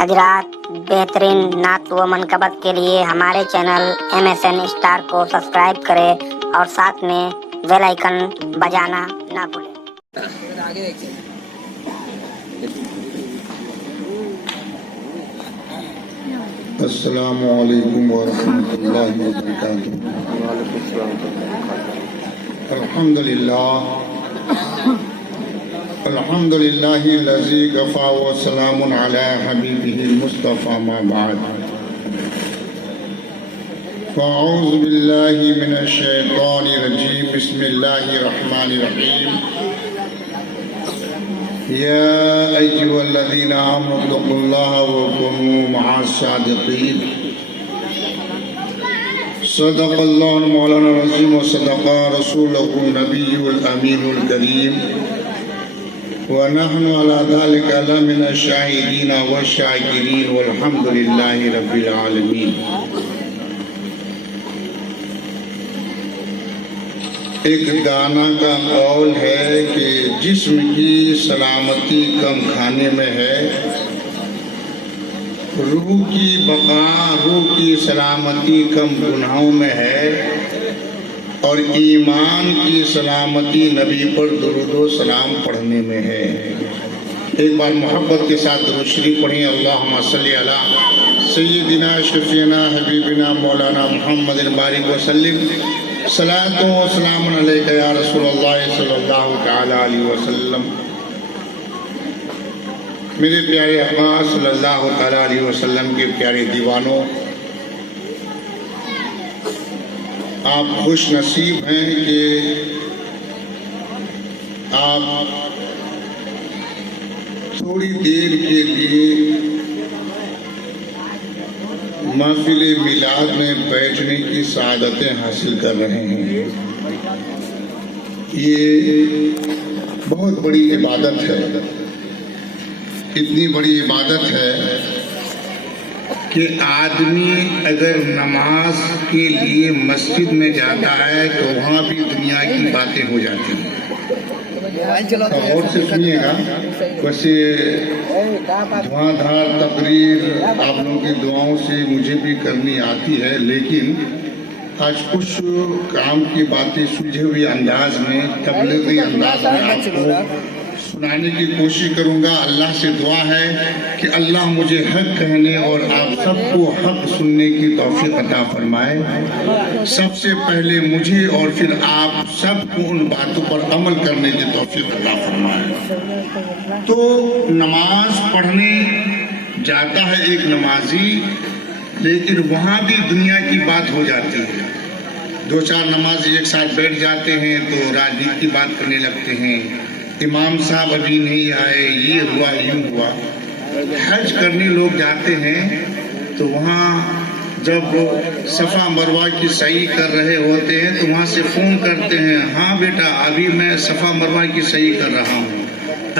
حضرات، بہترین نعت و منقبت کے لیے ہمارے چینل MSN اسٹار کو سبسکرائب کریں اور ساتھ میں بیل آئیکن بجانا نہ بھولیں۔ السلام علیکم ورحمۃ اللہ وبرکاتہ۔ الحمد للہ الذی کفا وسلام علی حبیبہ المصطفى ما بعد فاعوذ باللہ من الشیطان الرجیم بسم اللہ الرحمن الرحیم یا ایھا الذین آمنوا اتقوا اللہ وکونوا مع الصادقین۔ صدق اللہ مولانا العظیم وصدق رسولہ النبی الامین الکریم ونحن على ذلك لمن الشاهدين والشاكرين والحمد لله رب العالمین۔ ایک دانا کا قول ہے کہ جسم کی سلامتی کم کھانے میں ہے، روح کی بقا، روح کی سلامتی کم گناہوں میں ہے، اور ایمان کی سلامتی نبی پر درود و سلام پڑھنے میں ہے۔ ایک بار محبت کے ساتھ درود شریف پڑھیں۔ اللہم صلی علی سیدنا شفیعنا حبیبنا مولانا محمد بارک وسلم۔ صلاۃ و سلام علیک یا رسول اللہ صلی اللہ تعالی علیہ وسلم۔ میرے پیارے آقا صلی اللہ تعالی علیہ وسلم کے پیارے دیوانوں، آپ خوش نصیب ہیں کہ آپ تھوڑی دیر کے لیے محفل میلاد میں بیٹھنے کی سعادتیں حاصل کر رہے ہیں۔ یہ بہت بڑی عبادت ہے، اتنی بڑی عبادت ہے کہ آدمی اگر نماز کے لیے مسجد میں جاتا ہے تو وہاں بھی دنیا کی باتیں ہو جاتی ہیں۔ غور سے سنیے گا، ویسے دھواں دھار تقریر آپ لوگوں کی دعاؤں سے مجھے بھی کرنی آتی ہے، لیکن آج کچھ کام کی باتیں سلجھے ہوئے انداز میں، تبلیغی انداز میں آپ کو سنانے کی کوشش کروں گا۔ اللہ سے دعا ہے کہ اللہ مجھے حق کہنے اور آپ سب کو حق سننے کی توفیق عطا فرمائے۔ سب سے پہلے مجھے اور پھر آپ سب کو ان باتوں پر عمل کرنے کی توفیق عطا فرمائے۔ تو نماز پڑھنے جاتا ہے ایک نمازی، لیکن وہاں بھی دنیا کی بات ہو جاتی ہے۔ دو چار نمازی ایک ساتھ بیٹھ جاتے ہیں تو راجنیتی کی بات کرنے لگتے ہیں، امام صاحب ابھی نہیں آئے، یہ ہوا یوں ہوا۔ حج کرنے لوگ جاتے ہیں تو وہاں جب صفا مروہ کی سعی کر رہے ہوتے ہیں تو وہاں سے فون کرتے ہیں، ہاں بیٹا ابھی میں صفا مروہ کی سعی کر رہا ہوں،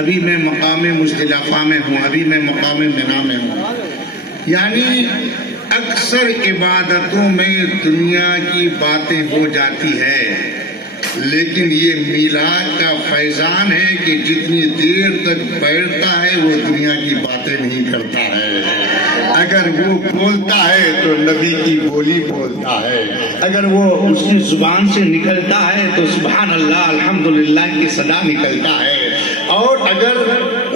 ابھی میں مقام مزدلفہ میں ہوں، ابھی میں مقام منا میں ہوں۔ یعنی اکثر عبادتوں میں دنیا کی باتیں ہو جاتی ہے، لیکن یہ میلاد کا فیضان ہے کہ جتنی دیر تک بیٹھتا ہے وہ دنیا کی باتیں نہیں کرتا ہے۔ اگر وہ بولتا ہے تو نبی کی بولی بولتا ہے، اگر وہ اس کی زبان سے نکلتا ہے تو سبحان اللہ الحمدللہ کی صدا نکلتا ہے، اور اگر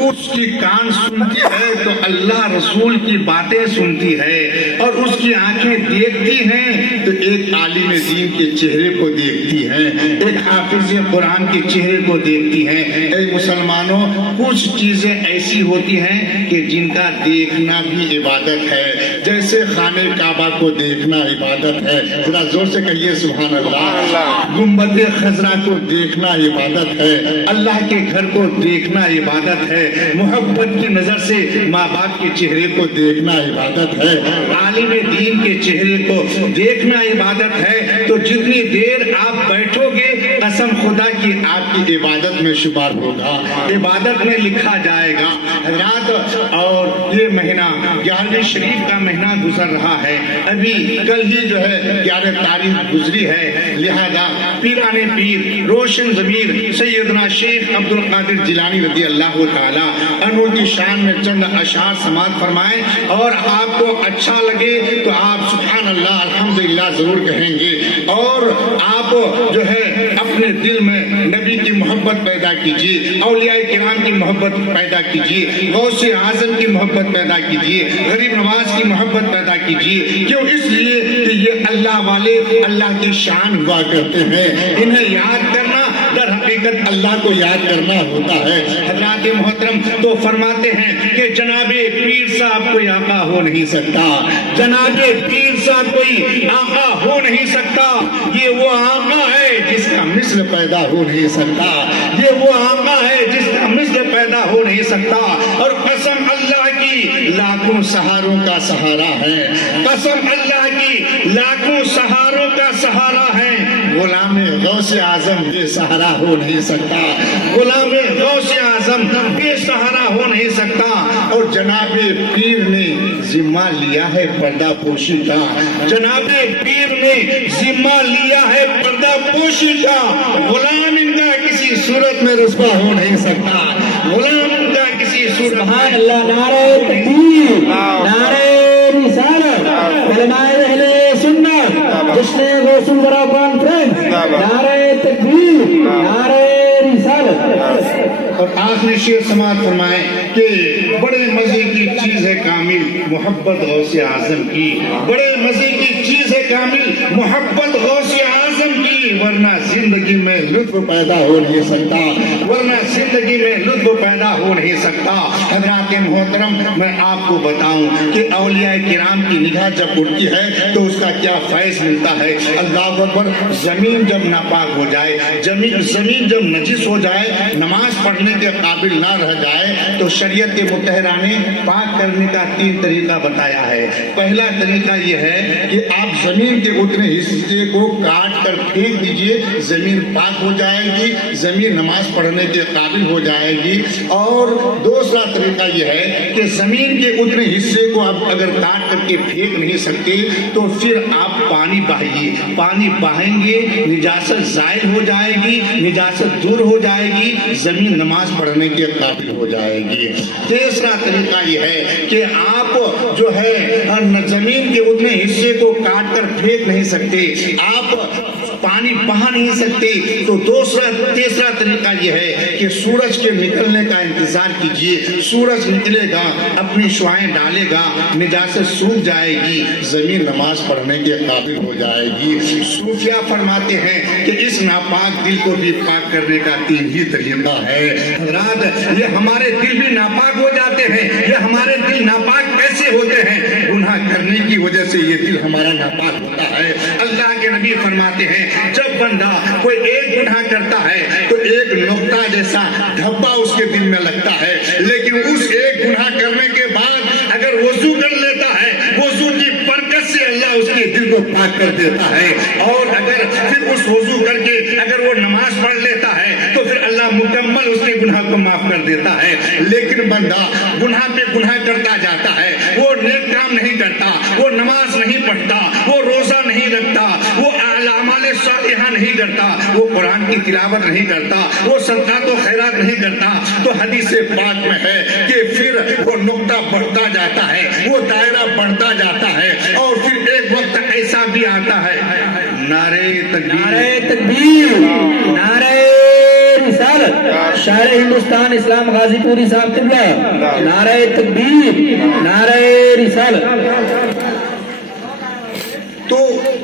اس کی کان سنتی ہے تو اللہ رسول کی باتیں سنتی ہے، اور اس کی آنکھیں دیکھتی ہیں تو ایک عالم دین کے چہرے کو دیکھتی ہیں، ایک حافظ قرآن کے چہرے کو دیکھتی ہیں۔ اے مسلمانوں، کچھ چیزیں ایسی ہوتی ہیں کہ جن کا دیکھنا بھی عبادت ہے، جیسے خانہ کعبہ کو دیکھنا عبادت ہے، ذرا زور سے کہیے سبحان اللہ۔ گنبد خضرا کو دیکھنا عبادت ہے، اللہ کے گھر کو دیکھنا عبادت ہے، محبت کی نظر سے ماں باپ کے چہرے کو دیکھنا عبادت ہے، عالم دین کے چہرے کو دیکھنا عبادت ہے۔ تو جتنی دیر آپ بیٹھو گے قسم خدا کی آپ کی عبادت میں شمار ہوگا، عبادت میں لکھا جائے گا۔ حضرات، اور یہ مہینہ 11ویں شریف کا مہینہ گزر رہا ہے، ابھی کل ہی جو ہے 11 تاریخ گزری ہے، لہذا پیران پیر روشن ضمیر سیدنا شیخ عبد القادر جیلانی رضی اللہ تعالی عنہ کی شان میں چند اشعار سماعت فرمائیں، اور آپ کو اچھا لگے تو آپ سبحان اللہ الحمدللہ ضرور کہیں گے، اور آپ جو ہے اپنے دل میں نبی کی محبت پیدا کیجیے، اولیاء کرام کی محبت پیدا کیجیے، غوث اعظم کی محبت پیدا کیجیے، غریب نواز کی محبت پیدا کیجیے۔ کیوں؟ اس لیے کہ یہ اللہ والے اللہ کی شان ہوا کرتے ہیں، انہیں یاد کرنا در حقیقت اللہ کو یاد کرنا ہوتا ہے۔ حضرات محترم تو فرماتے ہیں کہ جناب پیر صاحب کوئی آقا ہو نہیں سکتا، جناب پیر صاحب کوئی آقا ہو نہیں سکتا، یہ وہ آقا ہے جس کا مثل پیدا ہو نہیں سکتا، یہ وہ آقا ہے جس کا مثل پیدا ہو نہیں سکتا، اور قسم اللہ کی لاکھوں سہاروں کا سہارا ہے، قسم اللہ کی لاکھوں سہاروں کا سہارا ہے، غلام غوث اعظم بے سہارا ہو نہیں سکتا، غلام غوث اعظم بے سہارا ہو نہیں سکتا، اور جناب پیر نے ذمہ لیا ہے پردہ پوشی کا، جناب پیر نے ذمہ لیا ہے پردہ پوشی کا، غلام ان کا کسی صورت میں رسوا ہو نہیں سکتا، غلام ان کا کسی صورت سبحان اللہ، نعرہ تکبیر، نعرہ رسالت، علماء اہل سنت، جشن غوث الورا کانفرنس، نعرہ تکبیر، نعرہ رسالت۔ اور آخری شعر سماعت فرمائیں کہ بڑے مزے کی چیز ہے کامل محبت غوث اعظم کی، بڑے مزے کی چیز ہے کامل محبت غوث اعظم کی، ورنہ زندگی میں لطف پیدا ہو نہیں سکتا، ورنہ زندگی میں لطف پیدا ہو نہیں سکتا۔ حضرات محترم میں آپ کو بتاؤں کہ اولیاء کرام کی نگاہ جب اٹھتی ہے تو اس کا کیا فیض ملتا ہے۔ اللہ اکبر، زمین جب ناپاک ہو جائے، زمین جب نجس ہو جائے، نماز پڑھنے کے قابل نہ رہ جائے، تو شریعت مطہرہ نے پاک کرنے کا 3 طریقہ بتایا ہے۔ پہلا طریقہ یہ ہے کہ آپ زمین کے اتنے حصے کو کاٹ کر پھینک دیجئے، زمین پاک ہو جائے گی، زمین نماز پڑھنے کے قابل ہو جائے گی۔ اور دوسرا طریقہ یہ ہے کہ زمین کے اتنے حصے کو آپ اگر کاٹ کر کے پھینک نہیں سکتے تو پھر آپ پانی بہائیے، پانی بہائیں گے نجاست زائل ہو جائے گی، نجاست دور ہو جائے گی، زمین نماز پڑھنے کے قابل ہو جائے گی۔ تیسرا طریقہ یہ ہے کہ آپ جو ہے زمین کے اتنے حصے کو کاٹ کر پھینک نہیں سکتے، آپ پانی بہا نہیں سکتے، تو تیسرا طریقہ یہ ہے کہ سورج کے نکلنے کا انتظار کیجئے، سورج نکلے گا، اپنی شعاعیں ڈالے گا، نجاست سوکھ جائے گی، زمین نماز پڑھنے کے قابل ہو جائے گی۔ صوفیہ فرماتے ہیں کہ اس ناپاک دل کو بھی پاک کرنے کا 3 ہی طریقہ ہے۔ حضرات یہ ہمارے دل بھی ناپاک ہو جاتے ہیں، یہ ہمارے دل ناپاک کیسے ہوتے ہیں؟ گناہ کرنے کی وجہ سے یہ دل ہمارا ناپاک ہوتا ہے۔ اللہ کے نبی فرماتے ہیں جب بندہ کوئی ایک گناہ کرتا ہے تو ایک نقطہ جیسا دھبا اس کے دل میں لگتا ہے، لیکن اس ایک گناہ کرنے کے بعد اگر وضو کر لیتا ہے، وضو کی برکت سے اللہ اس کے دل کو پاک کر دیتا ہے، اور اگر پھر اس وضو کر کے اگر وہ نماز پڑھ لیتا ہے تو پھر اللہ مکمل اس کے گناہ کو معاف کر دیتا ہے۔ لیکن بندہ گناہ پہ گناہ کرتا جاتا ہے، وہ نیک کام نہیں کرتا، وہ نماز نہیں پڑھتا، وہ روزہ نہیں رکھتا، وہ اعمال صالحہ نہیں کرتا، وہ قرآن کی تلاوت نہیں کرتا، وہ صدقات و خیرات نہیں کرتا، تو حدیث پاک میں ہے کہ پھر وہ نقطہ بڑھتا جاتا ہے، وہ دائرہ بڑھتا جاتا ہے، اور پھر ایک وقت ایسا بھی آتا ہے نعرہ تکبیر، نعرہ رسالت، شاعر ہندوستان اسلام غازی پوری صاحب قبلہ، نعرہ تکبیر، نعرہ رسالت۔ تو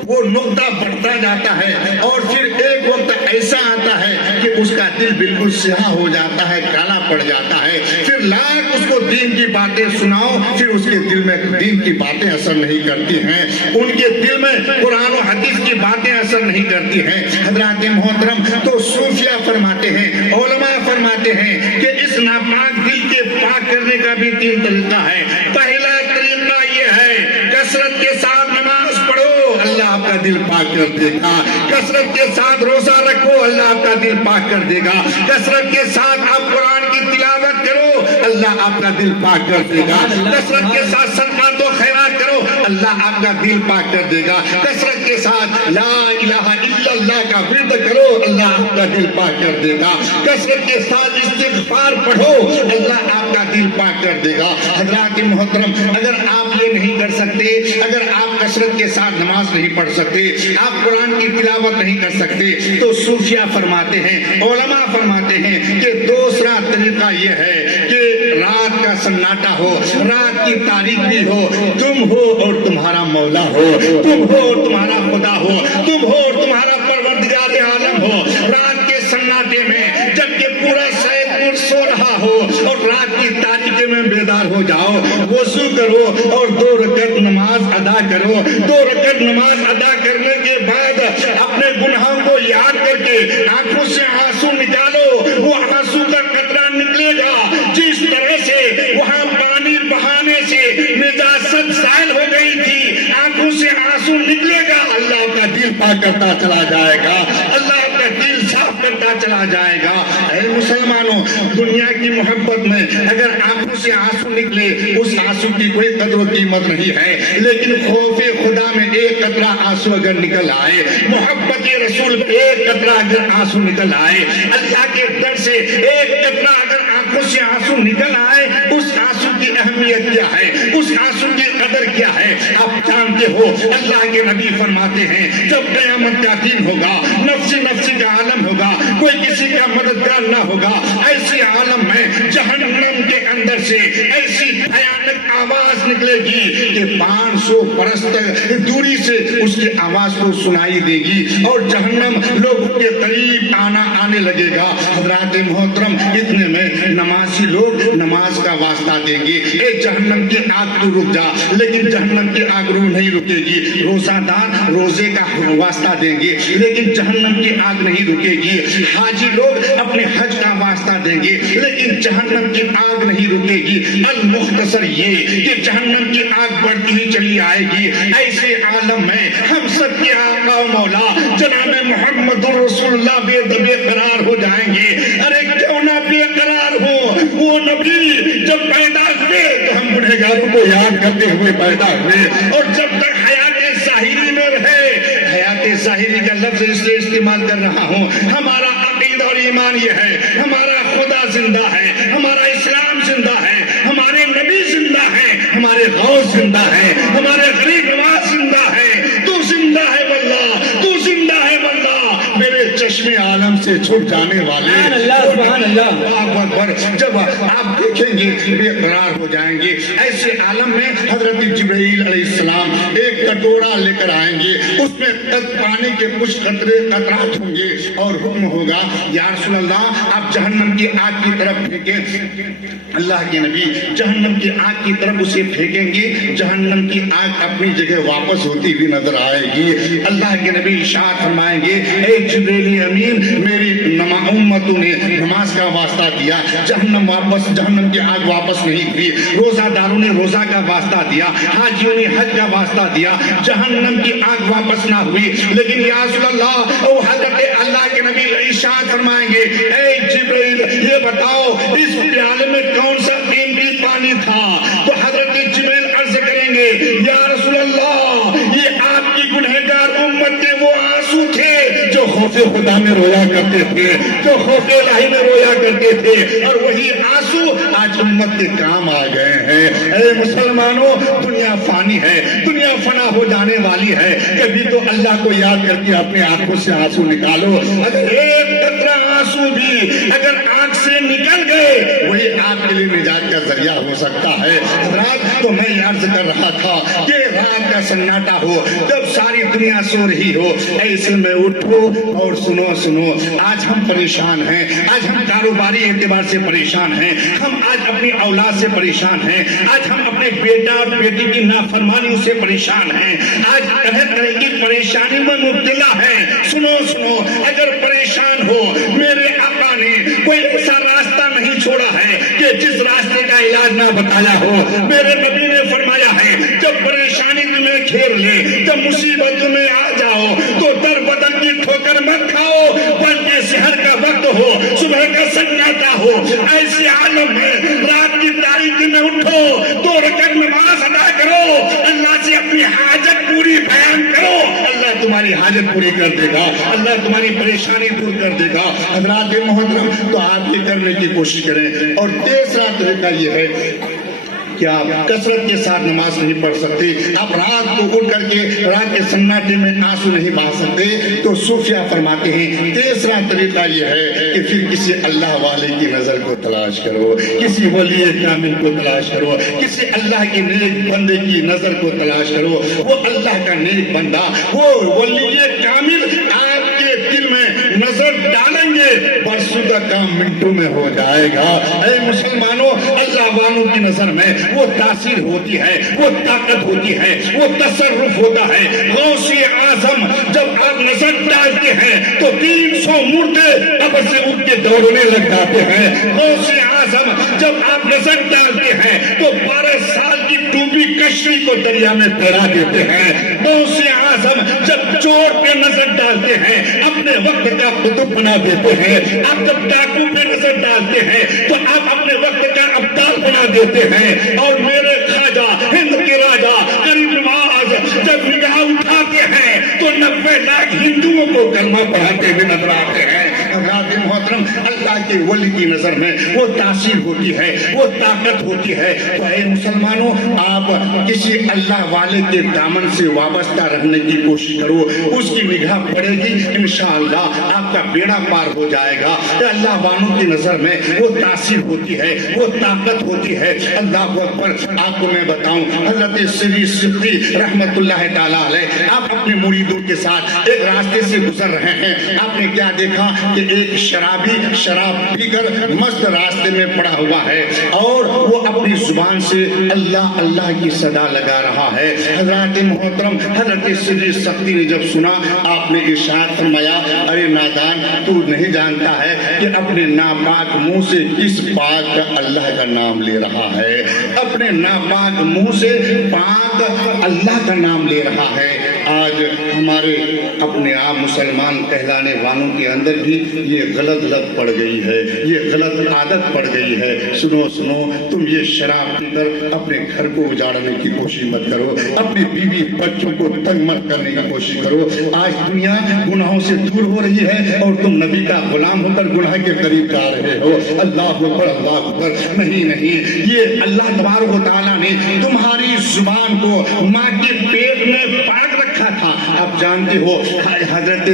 وہ نقطہ بڑھتا جاتا ہے، اور پھر ایک وقت ایسا آتا ہے کہ اس کا دل بالکل سیاہ ہو جاتا ہے، کالا پڑ جاتا ہے، پھر لاکھ اس کو دین کی باتیں سناؤ، پھر اس کے دل میں دین کی باتیں اثر نہیں کرتی ہیں، ان کے دل میں قرآن و حدیث کی باتیں اثر نہیں کرتی ہیں۔ حضرات محترم تو صوفیہ فرماتے ہیں، علماء فرماتے ہیں کہ اس ناپاک دل کے پاک کرنے کا بھی 3 طریقہ ہے۔ پہلا طریقہ یہ ہے کثرت کے ساتھ نماز پڑھو، اللہ آپ کا دل پاک کر دے گا، کثرت کے ساتھ روزہ رکھو، اللہ آپ کا دل پاک کر دے گا، کثرت کے ساتھ آپ قرآن کی تلاوت کرو، اللہ آپ کا دل پاک کر دے گا، کثرت کے ساتھ صدقات و خیرات کرو، اللہ آپ کا دل پاک کر دے گا. کثرت کے ساتھ لا الہ الا اللہ کا ورد کرو, اللہ آپ کا دل پاک کر دے گا. کثرت کے ساتھ استغفار پڑھو, اللہ آپ کا دل پاک کر دے گا. حضرات محترم, اگر آپ یہ نہیں کر سکتے, اگر آپ کثرت کے ساتھ نماز نہیں پڑھ سکتے, آپ قرآن کی تلاوت نہیں کر سکتے, تو صوفیہ فرماتے ہیں, علماء فرماتے ہیں کہ دوسرا طریقہ یہ ہے کہ رات کا سناٹا ہو, رات کی تاریکی ہو, تم ہو اور تمہارا مولا ہو, تم ہو اور تمہارا خدا ہو, تم ہو اور تمہارا پروردگار عالم ہو. رات کے سناٹے میں جبکہ پورا شہر سو رہا ہو اور رات کی تاریکی میں بیدار ہو جاؤ, وضو کرو اور 2 رکعت نماز ادا کرو. 2 رکعت نماز ادا کرنے کے بعد اپنے گناہوں کو یاد کر کے آنکھوں سے آنسو نکالو. وہ آنسو کا قطرہ نکلے گا جس طرح سے وہاں پانی بہانے سے نجاست زائل ہو گئی تھی, آنکھوں سے آنسو نکلے گا, اللہ کا دل پاک کرتا چلا جائے گا, اللہ کا دل صاف کرتا چلا جائے گا. اے مسلمانوں, دنیا کی محبت میں اگر آنکھوں سے آنسو نکلے, اس آنسو کی کوئی قدر و قیمت نہیں ہے, لیکن خوف خدا میں ایک قطرہ آنسو اگر نکل آئے, محبت رسول میں ایک قطرہ اگر آنسو نکل آئے, اللہ کے در سے ایک قطرہ اگر آنکھوں سے آنسو نکل آئے, اس آنسو کی اہمیت کیا ہے, اس آنسو کی قدر کیا ہے آپ جانتے ہو. اللہ کے نبی فرماتے ہیں جب قیامت کا دن ہوگا, نفسی نفسی کا عالم ہوگا, کوئی کسی کا مددگار نہ ہوگا, ایسے عالم میں جہنم کے اندر سے ایسی بھیانک آواز نکلے گی کہ 500 برس تک دوری سے اس کی آواز کو سنائی دے گی اور جہنم لوگوں کے قریب آنے لگے گا. حضرات محترم, اتنے میں نمازی لوگ نماز کا واسطہ دیں گے, اے جہنم کی آگ تو رک جا, لیکن جہنم کی آگ رو نہیں رکے گی. روزہ دار روزے کا واسطہ دیں گے, لیکن جہنم کی آگ نہیں رکے گی. حاجی لوگ اپنے حج کا واسطہ دیں گے, لیکن جہنم کی آگ نہیں رکے گی. المختصر یہ کہ جہنم کی آگ بڑھتی ہی چلی آئے گی. ایسے عالم میں ہم سب کے آقا و مولا جناب محمد رسول اللہ بے قرار ہو جائیں گے. ارے کیوں نہ بے قرار ہو, وہ نبی جب پیدا ہوئے تو ہم گنہگاروں کو یاد کرتے ہوئے پیدا ہوئے, اور جب تک حیات ظاہری میں رہے, حیات ظاہری کا لفظ اس لیے استعمال کر رہا ہوں, ہمارا عقیدہ اور ایمان یہ ہے, ہمارا خدا زندہ ہے, ہمارا اسلام زندہ ہے, ہمارے نبی زندہ ہے, ہمارے غوث زندہ ہے, ہمارے غریب نواز زندہ ہے. تو زندہ ہے واللہ, تو زندہ ہے واللہ, میرے چشمے عالم سے چھٹ جانے والے. سبحان اللہ. جب آپ دیکھیں گے بے قرار ہو جائیں گے. ایسے عالم میں حضرت جبرائیل علیہ السلام ایک کٹورا لے کر آئیں گے, اس میں پانی کے کچھ قطرات ہوں گے اور حکم ہوگا یا رسول اللہ آپ جہنم کی آگ کی طرف پھینکیں. اللہ کے نبی جہنم کی آگ کی طرف اسے پھینکیں گے, جہنم کی آگ اپنی جگہ واپس ہوتی ہوئی نظر آئے گی. اللہ کے نبی ارشاد فرمائیں گے اے جبرائیل امین, میری امتوں نے نماز کا واسطہ دیا, جہنم کی آگ واپس نہیں ہوئی. روزہ داروں نے روزہ کا واسطہ دیا, حاجیوں نے حج کا واسطہ دیا, جہنم کی آگ واپس نہ ہوئی. لیکن یا رسول اللہ او حضرت اللہ کے نبی ارشاد فرمائیں گے اے جبرائیل یہ بتاؤ اس پیالے میں کون سا قیمتی پانی تھا. تو حضرت جبرائیل عرض کریں گے یا رسول اللہ یہ آپ کی گنہگار امت کے وہ آنسو تھے جو خوف خدا میں رویا کرتے تھے, جو خوف الہی میں رویا کرتے تھے, اور وہی آنسو آج امت کے کام آ گئے ہیں. اے مسلمانوں, دنیا فانی ہے, دنیا فنا ہو جانے والی ہے. کبھی تو اللہ کو یاد کر کے اپنے آنکھوں سے آنسو نکالو. اگر ایک قطرہ آنسو بھی اگر آنکھ سے نکل گئے, وہی آپ کے لیے نجات کا ذریعہ ہو سکتا ہے. رات تو میں عرض کر رہا تھا کہ رات کا سناٹا ہو, جب ساری دنیا سو رہی ہو, ایسے میں اٹھو اور سنو. آج ہم پریشان ہیں, آج ہم کاروباری اعتبار سے پریشان ہیں, ہم آج اپنی اولاد سے پریشان ہیں, آج ہم اپنے بیٹا اور بیٹی کی نافرمانیوں سے پریشان ہیں, آج طرح طرح کی پریشانی میں مبتلا ہیں. سنو, اگر پریشان ہو, میرے آقا نے کوئی ایسا راستہ نہیں چھوڑا ہے کہ جس راستے کا علاج نہ بتایا ہو. میرے نبی نے فرمایا ہے جب پریشانی تمہیں گھیر لے, جب مصیبت تمہیں آ جاؤ تو در بدن کی ٹھوکر مت کھاؤ, بلکہ سحر کا وقت ہو, صبح کا سناٹا ہو, ایسے عالم میں رات کی تاریکی میں اٹھو, 2 رکعت نماز ادا کرو, اللہ سے اپنی حاجت پوری بیان کرو، اللہ تمہاری حاجت پوری کر دے گا، اللہ تمہاری پریشانی دور کر دے گا۔ حضرات محترم، تو آپ یہ کرنے کی کوشش کریں۔ اور تیسرا طریقہ یہ ہے کہ آپ کثرت کے ساتھ نماز نہیں پڑھ سکتے، آپ رات کو اٹھ کر کے رات کے سناٹے میں آنسو نہیں بہا سکتے، تو صوفیہ فرماتے ہیں تیسرا طریقہ یہ ہے کہ پھر کسی اللہ والے کی نظر کو تلاش کرو، کسی ولی کامل کو تلاش کرو، کسی اللہ کے نیک بندے کی نظر کو تلاش کرو۔ وہ اللہ کا نیک بندہ، وہ ولی کامل آپ کے دل میں نظر ڈالیں گے، برسوں کا کام منٹوں میں ہو جائے گا۔ اے مسلمانوں، اللہ والوں کی نظر میں وہ تاثیر ہوتی ہے، وہ طاقت ہوتی ہے، وہ تصرف ہوتا ہے۔ غوث اعظم جب آپ نظر ڈالتے ہیں تو 300 مردے قبر سے اٹھ کے دوڑنے لگ جاتے ہیں۔ غوث اعظم جب آپ نظر ڈالتے ہیں تو 12 سال کی ڈوبی کشتی کو دریا میں تیرا دیتے ہیں۔ غوث اعظم جب چور پہ نظر ڈالتے ہیں اپنے وقت کا قطب بنا دیتے ہیں۔ آپ جب ڈاکو پہ نظر ڈالتے ہیں تو آپ اپنے وقت کا ابدال بنا دیتے ہیں۔ اور میرے خواجہ ہند کے راجا غریب نواز جب نگاہ اٹھاتے ہیں تو 90 لاکھ ہندوؤں کو کلمہ پڑھاتے ہوئے نظر آتے ہیں۔ حضرات محترم، اللہ کے ولی کی نظر میں وہ تاثیر ہوتی ہے، وہ طاقت ہوتی ہے۔ تو اے مسلمانوں، آپ کسی اللہ والے کے دامن سے وابستہ رہنے کی کوشش کرو، اس کی نگاہ پڑے گی، انشاءاللہ آپ کا بیڑا پار ہو جائے گا۔ اللہ والوں کی نظر میں وہ تاثیر ہوتی ہے، وہ طاقت ہوتی ہے۔ اللہ اکبر۔ آپ کو میں بتاؤں، حضرت سری صدی رحمت اللہ تعالیٰ علیہ، آپ اپنے مریدوں کے ساتھ ایک راستے سے گزر رہے ہیں، آپ نے کیا دیکھا کہ ایک شرابی شراب پی کر مست راستے میں پڑا ہوا ہے اور وہ اپنی زبان سے اللہ اللہ کی صدا لگا رہا ہے۔ حضرات محترم، حضرت سری صدی نے جب سنا، آپ نے ارشاد فرمایا، ارے نادان، تو نہیں جانتا ہے کہ اپنے ناپاک منہ سے کس پاک اللہ کا نام لے رہا ہے، اپنے ناپاک منہ سے پاک اللہ کا نام لے رہا ہے۔ آج ہمارے اپنے آپ مسلمان کہلانے والوں کے اندر بھی یہ غلط لت پڑ گئی ہے، یہ غلط عادت پڑ گئی ہے۔ سنو سنو، تم یہ شراب پی کر اپنے گھر کو اجاڑنے کی کوشش مت کرو، اپنی بیوی بچوں کو تنگ مت کرنے کی کوشش کرو۔ آج دنیا گناہوں سے دور ہو رہی ہے اور تم نبی کا غلام ہو کر گناہ کے قریب جا رہے ہو۔ اللہ اکبر، اللہ اکبر۔ نہیں نہیں، یہ اللہ تبارک و تعالیٰ نے تمہاری زبان کو ماں کے پیٹ میں پاک رکھا تھا۔ آپ جانتے ہو حضرت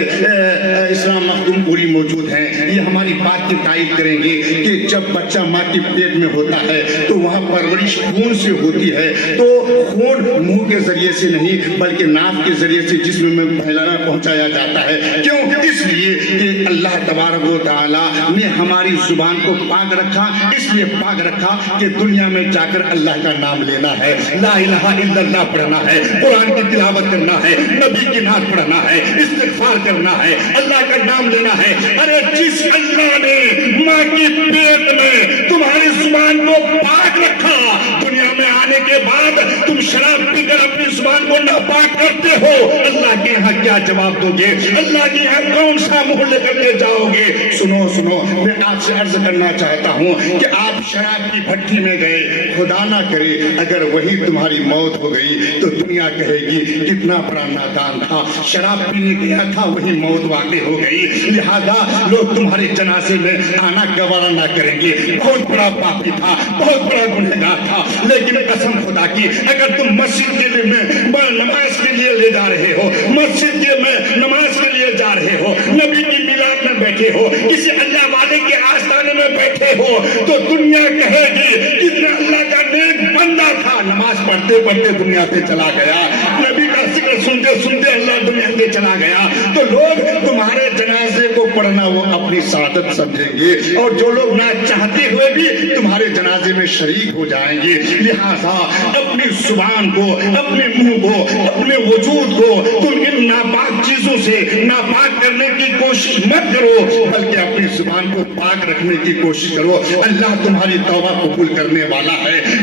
اسلام مخدوم پوری موجود ہیں، یہ ہماری بات کی تائید کریں گے کہ جب بچہ ماں کے پیٹ میں ہوتا ہے تو وہاں پرورش خون سے ہوتی ہے، تو خون منہ کے ذریعے سے نہیں بلکہ ناف کے ذریعے سے جسم میں پھیلانا پہنچایا جاتا ہے۔ کیوں؟ اس لیے کہ اللہ تبارک و تعالیٰ نے ہماری زبان کو پاک رکھا، اس لیے پاک رکھا کہ دنیا میں جا کر اللہ کا نام لینا ہے، لا الہ الا اللہ پڑھنا ہے، قرآن کی تلاوت کرنا ہے، نبی کی نعت پڑھنا ہے، استغفار کرنا ہے، اللہ کا نام لینا ہے۔ ارے جس اللہ نے ماں کے پیٹ میں تمہاری زبان کو پاک رکھا، دنیا میں آنے کے بعد تم شراب پی کر اپنی زبان کو ناپاک کرتے ہو، اللہ کے یہاں کیا جواب دو گے؟ اللہ کے یہاں کون سا منہ لے کر کے جاؤ گے؟ سنو سنو، میں آپ سے عرض کرنا چاہتا ہوں کہ آپ شراب کی بھٹی میں گئے، خدا نہ کرے اگر وہی تمہاری موت ہو گئی تو دنیا کہے گی کتنا بڑا نادان تھا، شراب پینے گیا تھا وہی موت واقع ہو گئی، لہذا لوگ تمہارے جنازے میں آنا گوارا نہ کریں گے۔ بہت بڑا پاپی تھا، بہت بڑا گنہگار تھا، لیکن قسم خدا کی اگر تم مسجد کے لیے میں نماز کے لیے لے جا رہے ہو، مسجد کے میں نماز کے لیے جا رہے ہو، نبی کی میلاد میں بیٹھے ہو، کسی اللہ والے کے آستانے میں بیٹھے ہو، تو دنیا کہے گی کتنا اللہ کا نیک بندہ تھا، نماز پڑھتے پڑھتے دنیا سے چلا گیا، نبی کا ذکر سنتے سنتے اللہ دنیا سے چلا گیا، تو لوگ تمہارے جنازے کو پڑھنا وہ اپنی سعادت سمجھیں گے، اور جو لوگ نہ چاہتے ہوئے بھی تمہارے جنازے میں شریک ہو جائیں گے۔ لہذا اپنی زبان کو، اپنے منہ کو، اپنے وجود کو تم ان ناپاک چیزوں سے ناپاک کرنے کی کوشش مت کرو، بلکہ اپنی زبان کو پاک رکھنے کی کوشش کرو۔ اللہ تمہاری توبہ قبول کرنے والا ہے۔